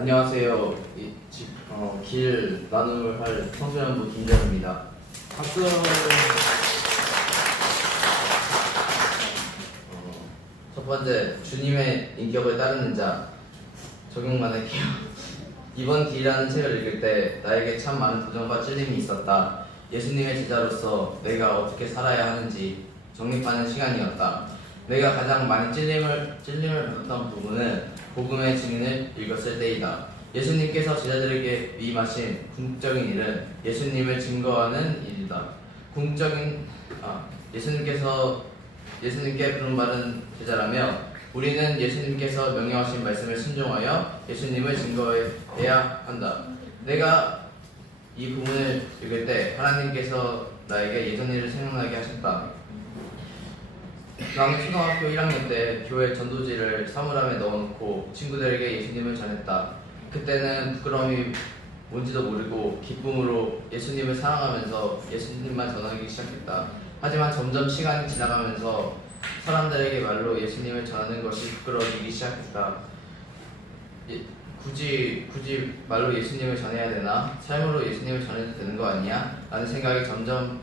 안녕하세요. 길 나눔을 할 청소년부 김정입니다. 박수. 첫 번째, 주님의 인격을 따르는 자. 적용만 할게요. 이번 길이라는 책을 읽을 때 나에게 참 많은 도전과 찔림이 있었다. 예수님의 제자로서 내가 어떻게 살아야 하는지 정립하는 시간이었다. 내가 가장 많이 찔림을 받았던 부분은 복음의 증인을 읽었을 때이다. 예수님께서 제자들에게 위임하신 궁극적인 일은 예수님을 증거하는 일이다. 예수님께 부름받은 제자라며 우리는 예수님께서 명령하신 말씀을 순종하여 예수님을 증거해야 한다. 내가 이 부분을 읽을 때 하나님께서 나에게 예전 일을 생각나게 하셨다. 나는 초등학교 1학년 때 교회 전도지를 사물함에 넣어놓고 친구들에게 예수님을 전했다. 그때는 부끄러움이 뭔지도 모르고 기쁨으로 예수님을 사랑하면서 예수님만 전하기 시작했다. 하지만 점점 시간이 지나가면서 사람들에게 말로 예수님을 전하는 것이 부끄러워지기 시작했다. 굳이 말로 예수님을 전해야 되나? 삶으로 예수님을 전해도 되는 거 아니야? 라는 생각이 점점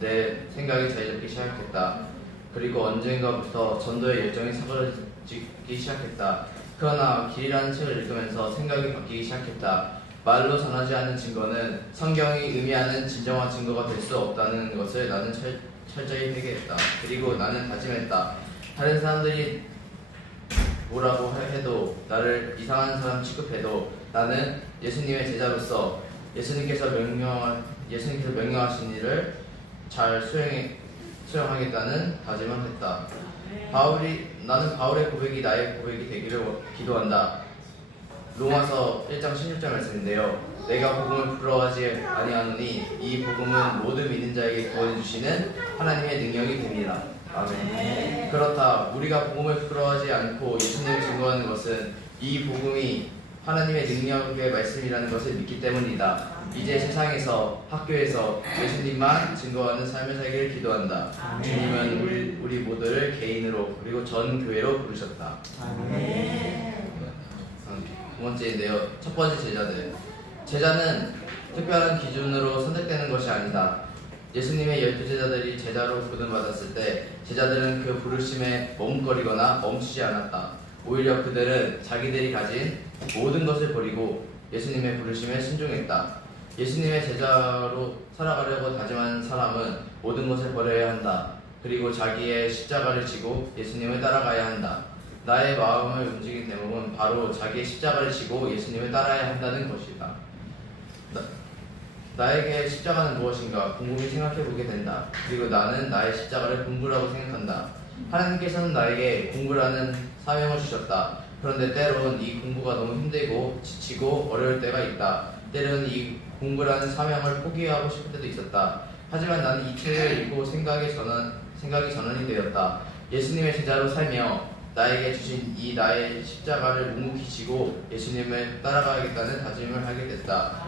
내 생각이 자리 잡기 시작했다. 그리고 언젠가부터 전도의 열정이 사그러지기 시작했다. 그러나 길이라는 책을 읽으면서 생각이 바뀌기 시작했다. 말로 전하지 않는 증거는 성경이 의미하는 진정한 증거가 될 수 없다는 것을 나는 철저히 회개했다. 그리고 나는 다짐했다. 다른 사람들이 뭐라고 해도 나를 이상한 사람 취급해도 나는 예수님의 제자로서 예수님께서 명령하신 일을 잘 수행하겠다는 다짐을 했다. 나는 바울의 고백이 나의 고백이 되기를 기도한다. 로마서 1장 16절 말씀인데요. 내가 복음을 부끄러워하지 아니하노니 이 복음은 모든 믿는 자에게 구원해 주시는 하나님의 능력이 됩니다. 아멘. 그렇다. 우리가 복음을 부끄러워하지 않고 예수님을 증거하는 것은 이 복음이 하나님의 능력의 말씀이라는 것을 믿기 때문이다. 이제 세상에서 학교에서 예수님만 증거하는 삶을 살기를 기도한다. 아멘. 주님은 우리 모두를 개인으로 그리고 전 교회로 부르셨다. 아멘. 두 번째인데요. 첫 번째 제자는 특별한 기준으로 선택되는 것이 아니다. 예수님의 12제자들이 제자로 부름받았을 때 제자들은 그 부르심에 머뭇거리거나 멈추지 않았다. 오히려 그들은 자기들이 가진 모든 것을 버리고 예수님의 부르심에 순종했다. 예수님의 제자로 살아가려고 다짐한 사람은 모든 것을 버려야 한다. 그리고 자기의 십자가를 지고 예수님을 따라가야 한다. 나의 마음을 움직인 대목은 바로 자기의 십자가를 지고 예수님을 따라야 한다는 것이다. 나에게 십자가는 무엇인가 곰곰이 생각해보게 된다. 그리고 나는 나의 십자가를 공부라고 생각한다. 하나님께서는 나에게 공부라는 사명을 주셨다. 그런데 때론 이 공부가 너무 힘들고 지치고 어려울 때가 있다. 때로는 이 공부라는 사명을 포기하고 싶을 때도 있었다. 하지만 나는 이 책을 읽고 생각이 전환이 되었다. 예수님의 제자로 살며 나에게 주신 이 나의 십자가를 묵묵히 지고 예수님을 따라가야겠다는 다짐을 하게 됐다.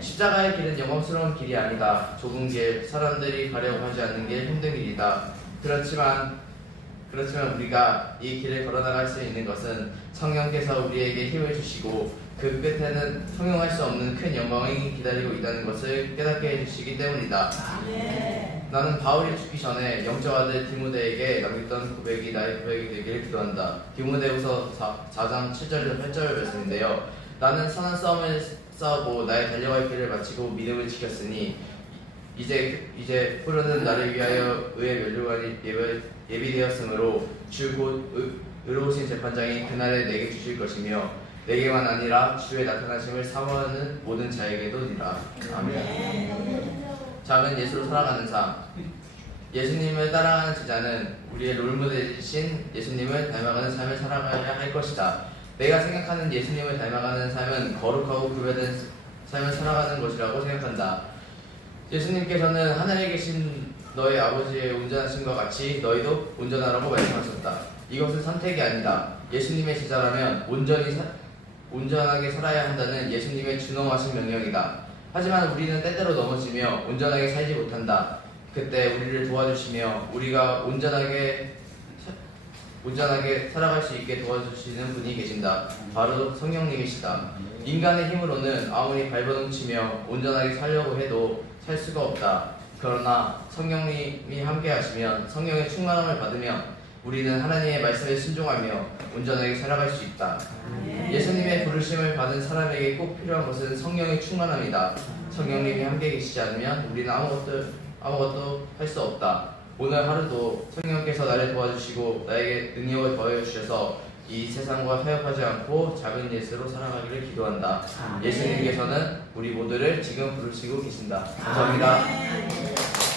십자가의 길은 영광스러운 길이 아니다. 좁은 길, 사람들이 가려고 하지 않는 길, 힘든 길이다. 그렇지만 우리가 이 길을 걸어나갈 수 있는 것은 성령께서 우리에게 힘을 주시고 그 끝에는 형용할 수 없는 큰 영광이 기다리고 있다는 것을 깨닫게 해주시기 때문이다. 나는 바울이 죽기 전에 영적 아들 디모데에게 남겼던 고백이 나의 고백이 되기를 기도한다. 디모데후서 4장 7절에서 8절 말씀인데요. 나는 선한 싸움을 싸우고 나의 달려갈 길을 마치고 믿음을 지켰으니 이제 포로는 나를 위하여 의의 면류관이 예비되었으므로 주 곧 의로우신 재판장이 그날에 내게 주실 것이며 내게만 아니라 주의 나타나심을 사모하는 모든 자에게도니라. 아멘. 작은 예수로 살아가는 삶. 예수님을 따라가는 제자는 우리의 롤모델이신 예수님을 닮아가는 삶을 살아가야 할 것이다. 내가 생각하는 예수님을 닮아가는 삶은 거룩하고 구별된 삶을 살아가는 것이라고 생각한다. 예수님께서는 하늘에 계신 너의 아버지의 온전하심과 같이 너희도 온전하라고 말씀하셨다. 이것은 선택이 아니다. 예수님의 제자라면 온전하게 살아야 한다는 예수님의 준엄하신 명령이다. 하지만 우리는 때때로 넘어지며 온전하게 살지 못한다. 그때 우리를 도와주시며 우리가 온전하게 온전하게 살아갈 수 있게 도와주시는 분이 계신다. 바로 성령님이시다. 인간의 힘으로는 아무리 발버둥치며 온전하게 살려고 해도 살 수가 없다. 그러나 성령님이 함께 하시면 성령의 충만함을 받으면 우리는 하나님의 말씀에 순종하며 온전하게 살아갈 수 있다. 예수님의 부르심을 받은 사람에게 꼭 필요한 것은 성령의 충만함이다. 성령님이 함께 계시지 않으면 우리는 아무것도 할 수 없다. 오늘 하루도 성령께서 나를 도와주시고 나에게 능력을 더해 주셔서 이 세상과 타협하지 않고 작은 예수로 살아가기를 기도한다. 예수님께서는 우리 모두를 지금 부르시고 계신다. 감사합니다.